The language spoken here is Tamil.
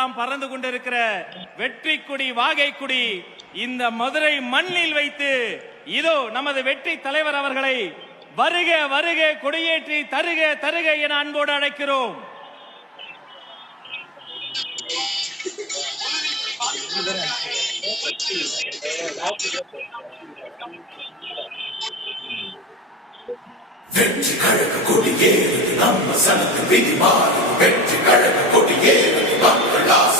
இடமெல்லாம் பறந்து கொண்டிருக்கிற வெற்றி கொடி வாகை கொடி இந்த மதுரை மண்ணில் வைத்து இதோ நமது வெற்றி தலைவர் அவர்களை வருக வருக கொடியேற்றி தருக தருக என அன்போடு அழைக்கிறோம். வெற்றி கழக கொடியேறது நம்ம சனத்து விதி மாறும். வெற்றி கழக கொடியேறது மக்கள் ஆசை.